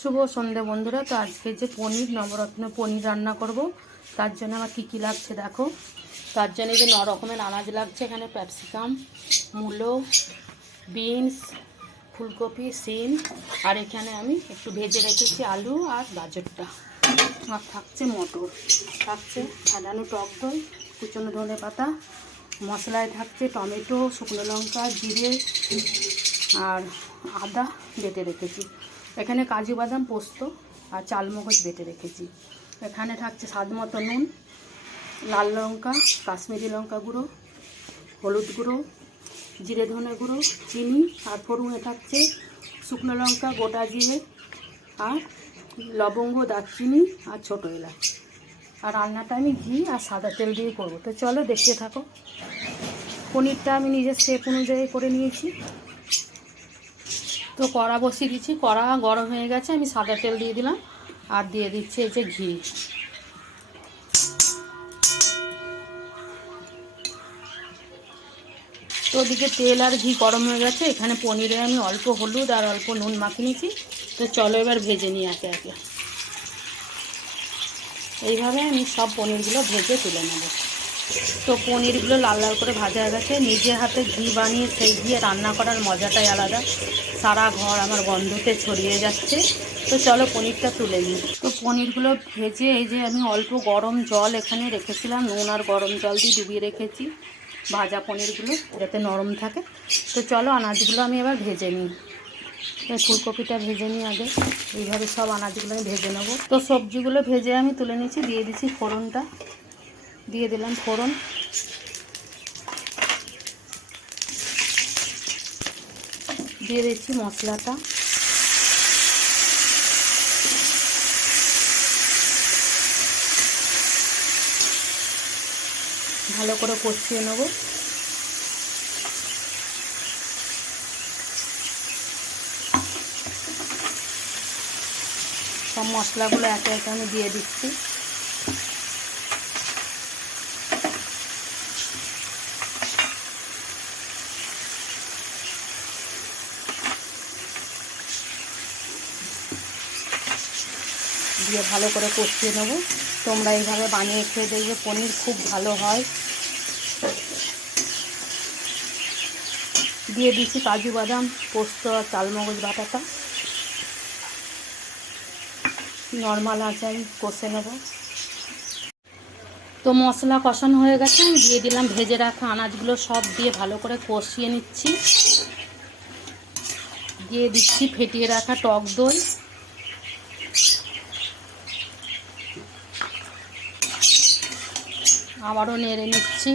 শুভ সন্ধ্যে বন্ধুরা। তো আজকে যে পনির নবরত্ন পনির রান্না করব, তার জন্য আমার কী কী লাগছে দেখো। তার জন্য যে 9 রকমের আনাজ লাগছে। এখানে ক্যাপসিকাম, মূলো, বিনস, ফুলকপি, সিম, আর এখানে আমি একটু ভেজে রেখেছি আলু আর গাজরটা। আর থাকছে মটর, থাকছে ফেটানো টক দই, কুচনো ধনে পাতা, মশলায় থাকছে টমেটো, শুকনো লঙ্কা, জিরে আর আদা বেটে রেখেছি। এখানে কাজু বাদাম, পোস্ত আর চালমগজ বেটে রেখেছি। এখানে থাকছে স্বাদ মতো নুন, লাল লঙ্কা, কাশ্মীরি লঙ্কা গুঁড়ো, হলুদ গুঁড়ো, জিরে ধনে গুঁড়ো, চিনি আর ফোড়নে থাকছে শুকনো লঙ্কা, গোটা জিরে আর লবঙ্গ, দারচিনি আর ছোটো এলাচ। আর রান্নাটা আমি ঘি আর সাদা তেল দিয়ে করবো। তো চলো দেখতে থাকো। পনিরটা আমি নিজের শেপ অনুযায়ী করে নিয়েছি। তো কড়া বসিয়ে দিচ্ছি, কড়া গরম হয়ে গেছে। আমি সাদা তেল দিয়ে দিলাম আর দিয়ে দিচ্ছি এই যে ঘি। তো ওদিকে তেল আর ঘি গরম হয়ে গেছে। এখানে পনিরে আমি অল্প হলুদ আর অল্প নুন মাখিয়ে নিয়েছি। তো চলো এবার ভেজে নিই একে একে। এইভাবে আমি সব পনিরগুলো ভেজে তুলে নেব। তো পনিরগুলো লাল লাল করে ভাজা হয়ে গেছে। নিজে হাতে ঘি বানিয়ে সেই ঘিয়ে রান্না করার মজাটাই আলাদা। সারা ঘর আমার গন্ধতে ছড়িয়ে যাচ্ছে। তো চলো পনিরটা তুলে নিই। তো পনিরগুলো ভেজে এই যে আমি অল্প গরম জল এখানে রেখেছিলাম, নুন আর গরম জল দিয়ে ডুবিয়ে রেখেছি ভাজা পনিরগুলো, যাতে নরম থাকে। তো চলো আনাজগুলো আমি এবার ভেজে নিই। ফুলকপিটা ভেজে নিই আগে। এইভাবে সব আনাজগুলো আমি ভেজে নেবো। তো সবজিগুলো ভেজে আমি তুলে নিয়েছি। দিয়ে দিচ্ছি ফোড়নটা, দিয়ে দিলাম ফোড়ন, দিয়ে দিচ্ছি মশলাটা, ভালো করে কষিয়ে নেব। সব মশলাগুলো একে একে আমি দিয়ে দিচ্ছি। দিয়ে ভালো করে কষিয়ে নেব। তোমরা এইভাবে বানিয়ে খেয়ে দেখবে, পনির খুব ভালো হয়। দিয়ে দিচ্ছি কাজু বাদাম, পোস্ত আর চালমগজ বাটাটা। নর্মাল আঁচে কষে নেব। তো মশলা কষানো হয়ে গেছে। আমি দিয়ে দিলাম ভেজে রাখা আনাজগুলো, সব দিয়ে ভালো করে কষিয়ে নিচ্ছি। দিয়ে দিচ্ছি ফেটিয়ে রাখা টক দই, আবারও নেড়ে নিচ্ছি।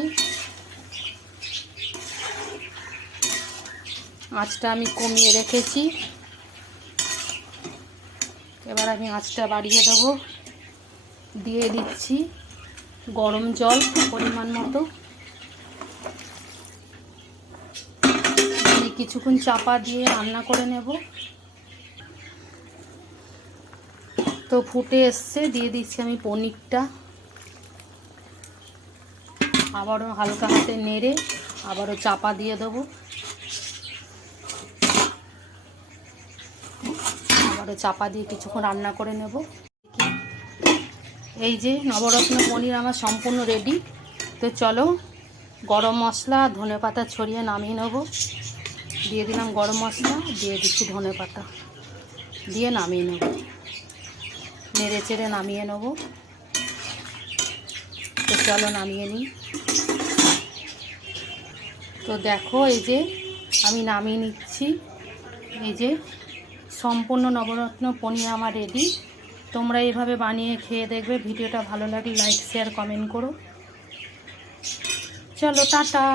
আঁচটা আমি কমিয়ে রেখেছি, এবার আমি আঁচটা বাড়িয়ে দেবো। দিয়ে দিচ্ছি গরম জল পরিমাণ মতো। কিছুক্ষণ চাপা দিয়ে রান্না করে নেব। তো ফুটে এসছে, দিয়ে দিচ্ছি আমি পনিরটা। আবারও হালকা হাতে নেড়ে আবারও চাপা দিয়ে দেবো। আবারও চাপা দিয়ে কিছুক্ষণ রান্না করে নেব। এই যে নবরত্ন পনির আমার সম্পূর্ণ রেডি। তো চলো গরম মশলা, ধনে পাতা ছড়িয়ে নামিয়ে নেব। দিয়ে দিলাম গরম মশলা, দিয়ে দিচ্ছি ধনে পাতা, দিয়ে নামিয়ে নেব। নেড়ে চেড়ে নামিয়ে নেব। তো চলো নামিয়ে নিই। তো দেখো এই যে আমি নামিয়ে নিচ্ছি। এই যে সম্পূর্ণ নবরত্ন পনির আমার রেডি। তোমরা এইভাবে বানিয়ে খেয়ে দেখবে। ভিডিওটা ভালো লাগলে লাইক, শেয়ার, কমেন্ট করো। চলো টাটা।